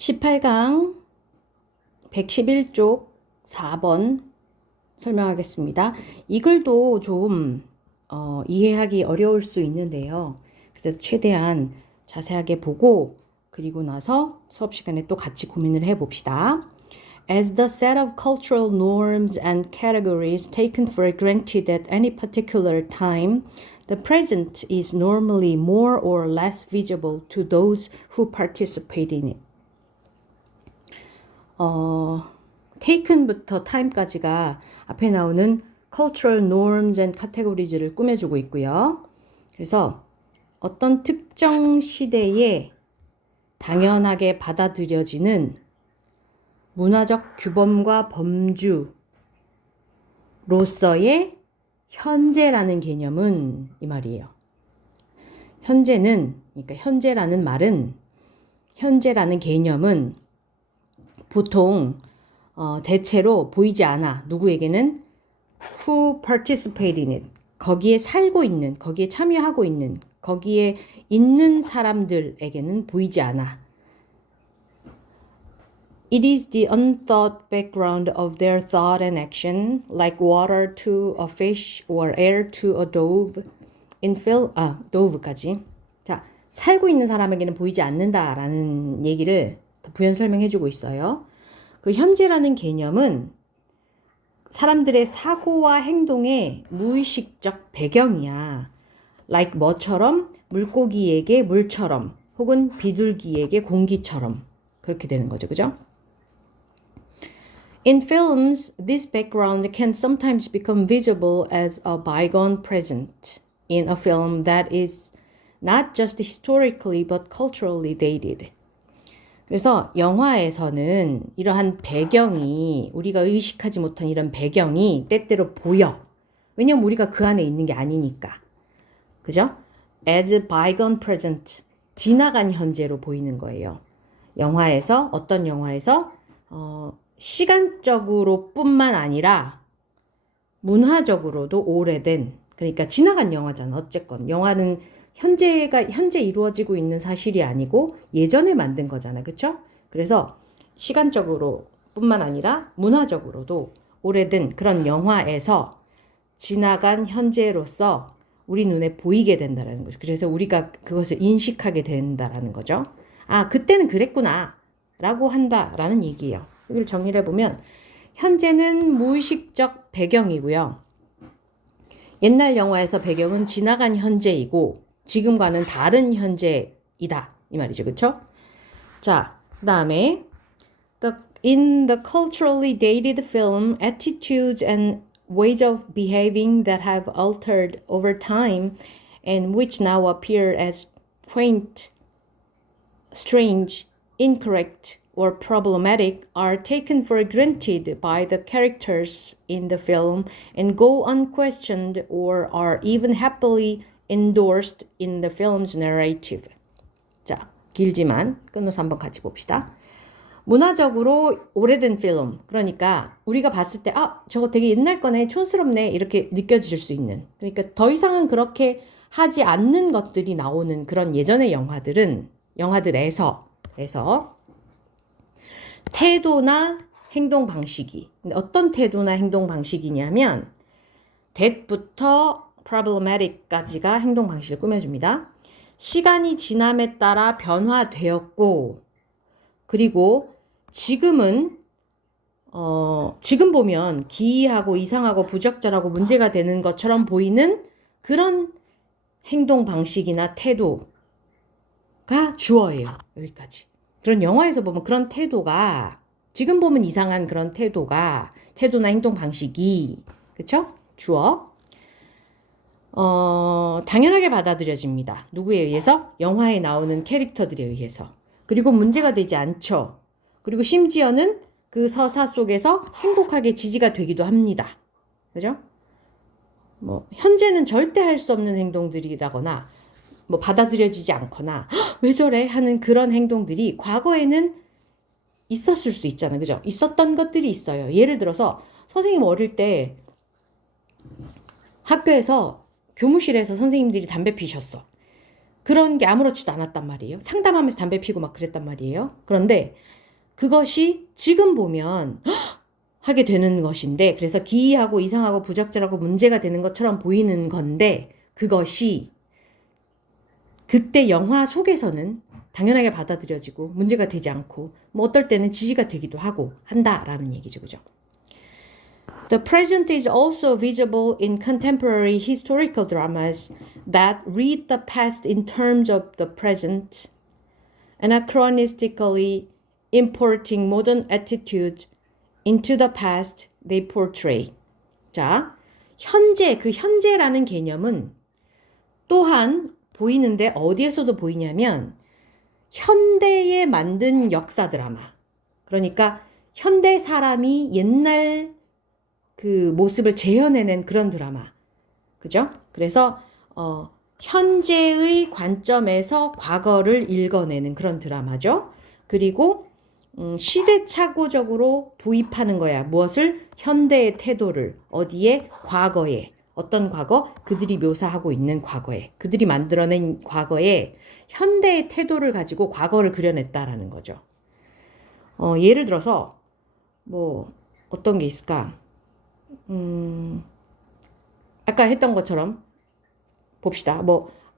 18강 111쪽 4번 설명하겠습니다. 이 글도 좀 이해하기 어려울 수 있는데요. 그래도 최대한 자세하게 보고 그리고 나서 수업 시간에 또 같이 고민을 해봅시다. As the set of cultural norms and categories taken for granted at any particular time, the present is normally more or less visible to those who participate in it. taken부터 time까지가 앞에 나오는 cultural norms and categories를 꾸며주고 있고요. 그래서 어떤 특정 시대에 당연하게 받아들여지는 문화적 규범과 범주로서의 현재라는 개념은 이 말이에요. 그러니까 현재라는 말은, 현재라는 개념은 보통 대체로 보이지 않아. 누구에게는 who participate in it. 거기에 살고 있는, 거기에 참여하고 있는, 거기에 있는 사람들에게는 보이지 않아. It is the unthought background of their thought and action, like water to a fish or air to a dove. dove까지. 자, 살고 있는 사람에게는 보이지 않는다라는 얘기를 더 부연 설명해주고 있어요. 그 현재라는 개념은 사람들의 사고와 행동의 무의식적 배경이야. like 뭐처럼? 물고기에게 물처럼, 혹은 비둘기에게 공기처럼. 그렇게 되는 거죠. 그죠? In films, this background can sometimes become visible as a bygone present in a film that is not just historically but culturally dated. 그래서 영화에서는 이러한 배경이, 우리가 의식하지 못한 이런 배경이 때때로 보여. 왜냐면 우리가 그 안에 있는 게 아니니까. 그죠? As bygone present, 지나간 현재로 보이는 거예요. 영화에서, 어떤 영화에서 시간적으로 뿐만 아니라 문화적으로도 오래된, 그러니까 지나간 영화잖아. 어쨌건 영화는 현재 이루어지고 있는 사실이 아니고 예전에 만든 거잖아. 그쵸? 그래서 시간적으로 뿐만 아니라 문화적으로도 오래된 그런 영화에서 지나간 현재로서 우리 눈에 보이게 된다는 거죠. 그래서 우리가 그것을 인식하게 된다는 거죠. 아, 그때는 그랬구나 라고 한다라는 얘기예요. 여기를 정리를 해보면 현재는 무의식적 배경이고요. 옛날 영화에서 배경은 지나간 현재이고 지금과는 다른 현재이다. 이 말이죠. 그쵸? 자, 그 다음에 in the culturally dated film, attitudes and ways of behaving that have altered over time and which now appear as quaint, strange, incorrect, or problematic are taken for granted by the characters in the film and go unquestioned or are even happily endorsed in the film's narrative. 자, 길지만 끊어서 한번 같이 봅시다. 문화적으로 오래된 필름, 그러니까 우리가 봤을 때 저거 되게 옛날 거네, 촌스럽네 이렇게 느껴질 수 있는, 그러니까 더 이상은 그렇게 하지 않는 것들이 나오는 그런 예전의 영화들에서 태도나 행동 방식이, 근데 어떤 태도나 행동 방식이냐면 that부터 problematic까지가 행동 방식을 꾸며줍니다. 시간이 지남에 따라 변화되었고, 그리고 지금은 지금 보면 기이하고 이상하고 부적절하고 문제가 되는 것처럼 보이는 그런 행동 방식이나 태도가 주어예요. 여기까지. 그런 영화에서 보면 그런 태도가, 지금 보면 이상한 그런 태도나 행동 방식이, 그쵸? 주어. 당연하게 받아들여집니다. 누구에 의해서? 영화에 나오는 캐릭터들에 의해서. 그리고 문제가 되지 않죠. 그리고 심지어는 그 서사 속에서 행복하게 지지가 되기도 합니다. 그죠? 현재는 절대 할 수 없는 행동들이라거나, 받아들여지지 않거나, 왜 저래? 하는 그런 행동들이 과거에는 있었을 수 있잖아. 그죠? 있었던 것들이 있어요. 예를 들어서, 선생님 어릴 때 학교에서, 교무실에서 선생님들이 담배 피셨어. 그런 게 아무렇지도 않았단 말이에요. 상담하면서 담배 피고 막 그랬단 말이에요. 그런데 그것이 지금 보면 하게 되는 것인데, 그래서 기이하고 이상하고 부적절하고 문제가 되는 것처럼 보이는 건데, 그것이 그때 영화 속에서는 당연하게 받아들여지고 문제가 되지 않고 뭐 어떨 때는 지지가 되기도 하고 한다라는 얘기죠. 그죠? The present is also visible in contemporary historical dramas that read the past in terms of the present, anachronistically importing modern attitudes into the past they portray. 자, 현재, 그 현재라는 개념은 또한 보이는데 어디에서도 보이냐면 현대에 만든 역사 드라마. 그러니까 현대 사람이 옛날 그 모습을 재현해낸 그런 드라마. 그죠? 그래서 현재의 관점에서 과거를 읽어내는 그런 드라마죠. 그리고 시대착오적으로 도입하는 거야. 무엇을? 현대의 태도를. 어디에? 과거에. 어떤 과거? 그들이 묘사하고 있는 과거에. 그들이 만들어낸 과거에 현대의 태도를 가지고 과거를 그려냈다라는 거죠. 예를 들어서 뭐 어떤 게 있을까? 아까 했던 것처럼 봅시다.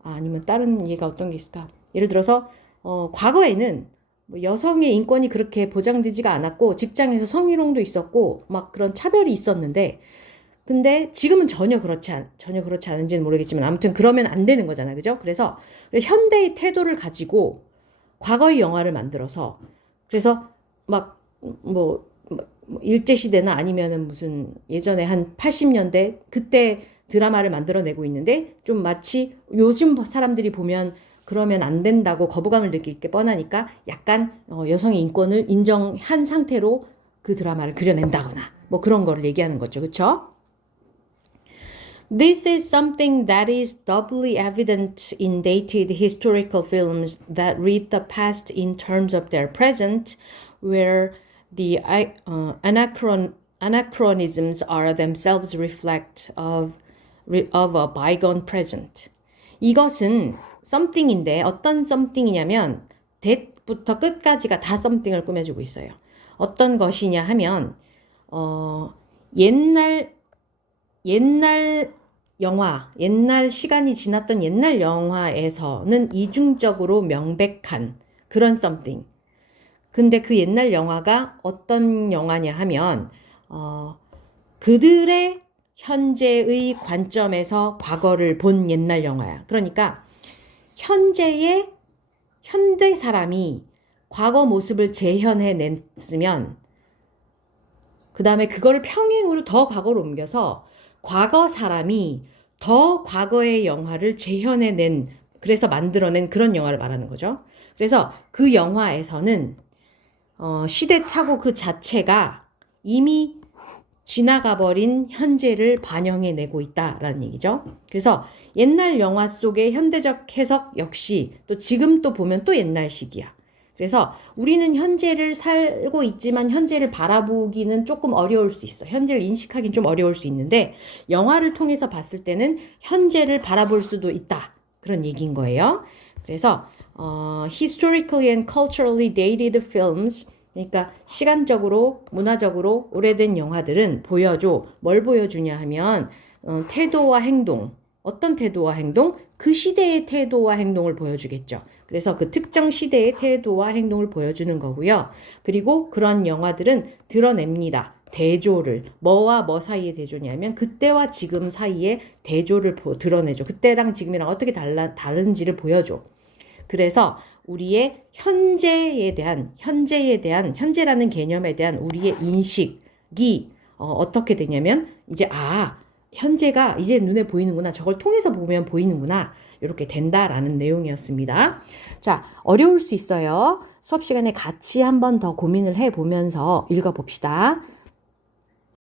아니면 다른 얘가 어떤 게 있을까? 예를 들어서 과거에는 뭐 여성의 인권이 그렇게 보장되지가 않았고 직장에서 성희롱도 있었고 막 그런 차별이 있었는데, 근데 지금은 전혀 그렇지 않은지는 모르겠지만 아무튼 그러면 안 되는 거잖아요. 그죠? 그래서 현대의 태도를 가지고 과거의 영화를 만들어서, 그래서 일제시대나 아니면은 무슨 예전에 한 80년대 그때 드라마를 만들어내고 있는데, 좀 마치 요즘 사람들이 보면 그러면 안 된다고 거부감을 느낄 게 뻔하니까 약간 여성의 인권을 인정한 상태로 그 드라마를 그려낸다거나 뭐 그런 거를 얘기하는 거죠. 그렇죠? This is something that is doubly evident in dated historical films that read the past in terms of their present, where the anachronisms are themselves reflect of a bygone present. 이것은 something인데 어떤 something이냐면 that부터 끝까지가 다 something을 꾸며주고 있어요. 어떤 것이냐 하면 옛날 영화, 옛날 시간이 지났던 옛날 영화에서는 이중적으로 명백한 그런 something. 근데 그 옛날 영화가 어떤 영화냐 하면 그들의 현재의 관점에서 과거를 본 옛날 영화야. 그러니까 현재 사람이 과거 모습을 재현해냈으면 그 다음에 그거를 평행으로 더 과거로 옮겨서 과거 사람이 더 과거의 영화를 재현해낸, 그래서 만들어낸 그런 영화를 말하는 거죠. 그래서 그 영화에서는 시대착오 그 자체가 이미 지나가버린 현재를 반영해내고 있다라는 얘기죠. 그래서 옛날 영화 속의 현대적 해석 역시 또 지금 또 보면 또 옛날식이야. 그래서 우리는 현재를 살고 있지만 현재를 바라보기는 조금 어려울 수 있어. 현재를 인식하기는 좀 어려울 수 있는데 영화를 통해서 봤을 때는 현재를 바라볼 수도 있다. 그런 얘기인 거예요. 그래서 historically and culturally dated films, 그러니까 시간적으로 문화적으로 오래된 영화들은 뭘 보여주냐 하면 태도와 행동, 어떤 태도와 행동? 그 시대의 태도와 행동을 보여주겠죠. 그래서 그 특정 시대의 태도와 행동을 보여주는 거고요. 그리고 그런 영화들은 드러냅니다. 대조를. 뭐와 뭐 사이의 대조냐면 그때와 지금 사이의 대조를 드러내죠. 그때랑 지금이랑 어떻게 다른지를 보여줘. 그래서 우리의 현재라는 개념에 대한 우리의 인식이 어떻게 되냐면 이제 현재가 이제 눈에 보이는구나. 저걸 통해서 보면 보이는구나. 이렇게 된다라는 내용이었습니다. 자, 어려울 수 있어요. 수업 시간에 같이 한 번 더 고민을 해보면서 읽어봅시다.